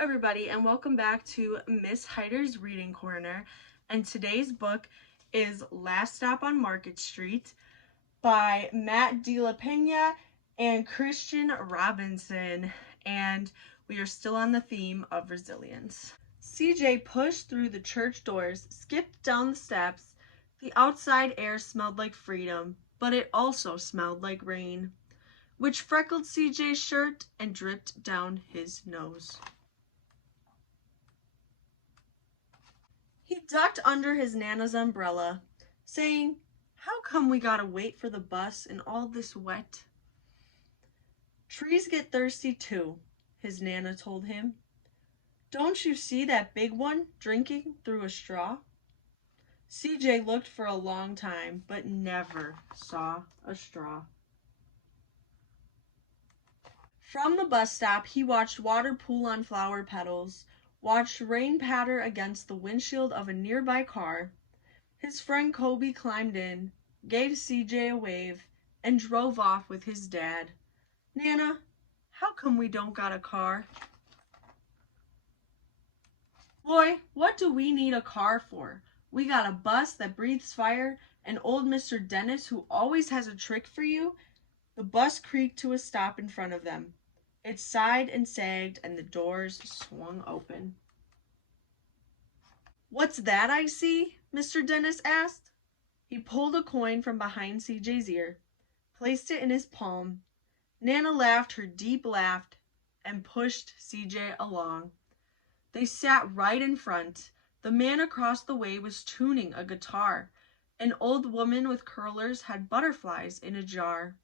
everybody, and welcome back to Miss Hyder's Reading Corner. And today's book is Last Stop on Market Street by Matt De La Pena and Christian Robinson. And we are still on the theme of resilience. CJ pushed through the church doors, skipped down the steps. The outside air smelled like freedom, but it also smelled like rain, which freckled CJ's shirt and dripped down his nose. He ducked under his Nana's umbrella, saying, "How come we gotta wait for the bus in all this wet?" "Trees get thirsty too," his Nana told him. "Don't you see that big one drinking through a straw?" CJ looked for a long time, but never saw a straw. From the bus stop, he watched water pool on flower petals, watched rain patter against the windshield of a nearby car. His friend Kobe climbed in, gave CJ a wave, and drove off with his dad. "Nana, how come we don't got a car?" "Boy, what do we need a car for? We got a bus that breathes fire, and old Mr. Dennis who always has a trick for you." The bus creaked to a stop in front of them. It sighed and sagged, and the doors swung open. "What's that I see?" Mr. Dennis asked. He pulled a coin from behind CJ's ear, placed it in his palm. Nana laughed her deep laugh and pushed CJ along. They sat right in front. The man across the way was tuning a guitar. An old woman with curlers had butterflies in a jar.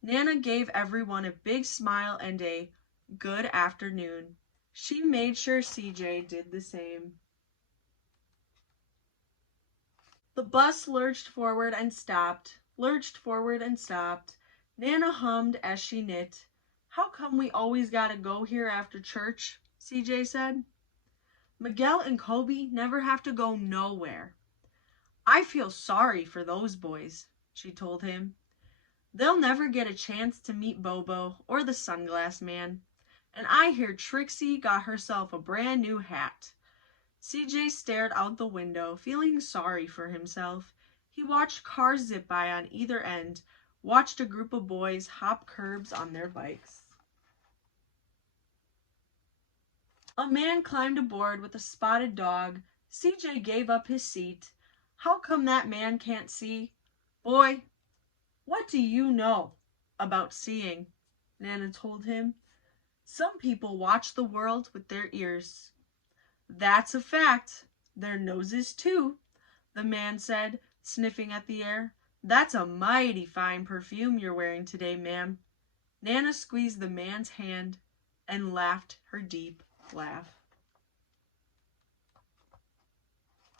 Nana gave everyone a big smile and a "good afternoon." She made sure CJ did the same. The bus lurched forward and stopped, lurched forward and stopped. Nana hummed as she knit. "How come we always gotta go here after church?" CJ said. "Miguel and Kobe never have to go nowhere." "I feel sorry for those boys," she told him. "They'll never get a chance to meet Bobo or the Sunglass Man. And I hear Trixie got herself a brand new hat." CJ stared out the window, feeling sorry for himself. He watched cars zip by on either end, watched a group of boys hop curbs on their bikes. A man climbed aboard with a spotted dog. CJ gave up his seat. "How come that man can't see?" "Boy, what do you know about seeing?" Nana told him. "Some people watch the world with their ears." "That's a fact. Their noses, too," the man said, sniffing at the air. "That's a mighty fine perfume you're wearing today, ma'am." Nana squeezed the man's hand and laughed her deep laugh.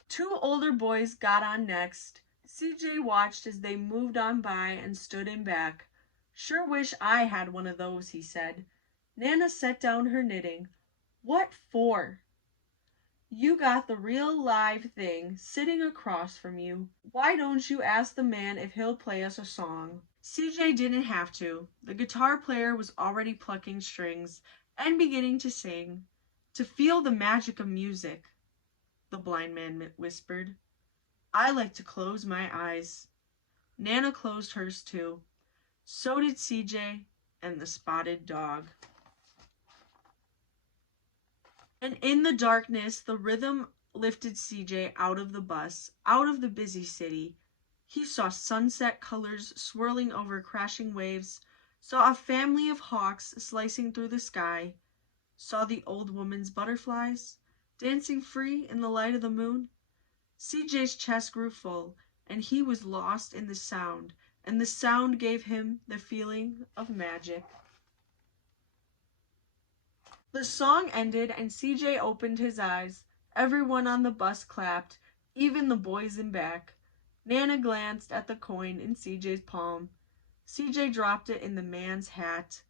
Two older boys got on next. CJ watched as they moved on by and stood him back. "Sure wish I had one of those," he said. Nana set down her knitting. "What for?" "You got the real live thing sitting across from you. Why don't you ask the man if he'll play us a song?" CJ didn't have to. The guitar player was already plucking strings and beginning to sing. "To feel the magic of music," the blind man whispered. "I like to close my eyes." Nana closed hers too. So did CJ and the spotted dog. And in the darkness, the rhythm lifted CJ out of the bus, out of the busy city. He saw sunset colors swirling over crashing waves, saw a family of hawks slicing through the sky, saw the old woman's butterflies dancing free in the light of the moon. CJ's chest grew full, and he was lost in the sound, and the sound gave him the feeling of magic. The song ended and CJ opened his eyes. Everyone on the bus clapped, even the boys in back. Nana glanced at the coin in CJ's palm. CJ dropped it in the man's hat.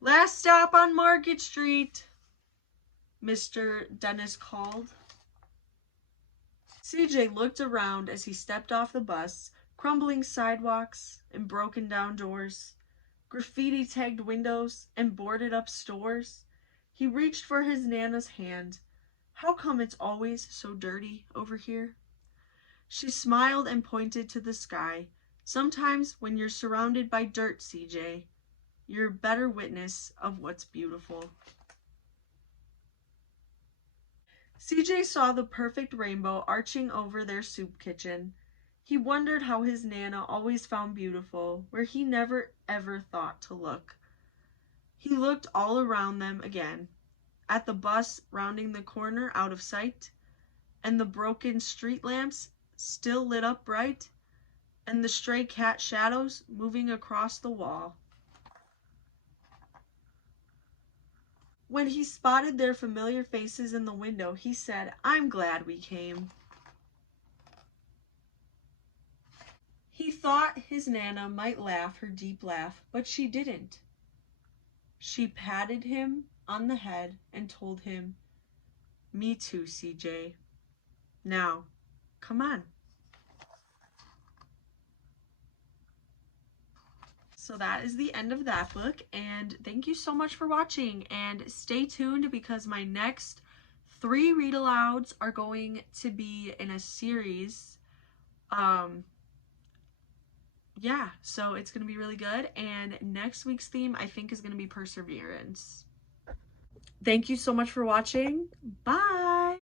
"Last stop on Market Street," Mr. Dennis called. CJ looked around as he stepped off the bus. Crumbling sidewalks and broken down doors, graffiti-tagged windows and boarded up stores. He reached for his Nana's hand. How come it's always so dirty over here? She smiled and pointed to the sky. Sometimes when you're surrounded by dirt, CJ, you're a better witness of what's beautiful. CJ saw the perfect rainbow arching over their soup kitchen. He wondered how his Nana always found beautiful where he never ever thought to look. He looked all around them again, at the bus rounding the corner out of sight, and the broken street lamps still lit up bright, and the stray cat shadows moving across the wall. When he spotted their familiar faces in the window, he said, "I'm glad we came." He thought his Nana might laugh her deep laugh, but she didn't. She patted him on the head and told him, "Me too, CJ. Now, come on." So that is the end of that book, and thank you so much for watching, and stay tuned because my next 3 read alouds are going to be in a series. Yeah, so it's going to be really good, and next week's theme I think is going to be perseverance. Thank you so much for watching. Bye!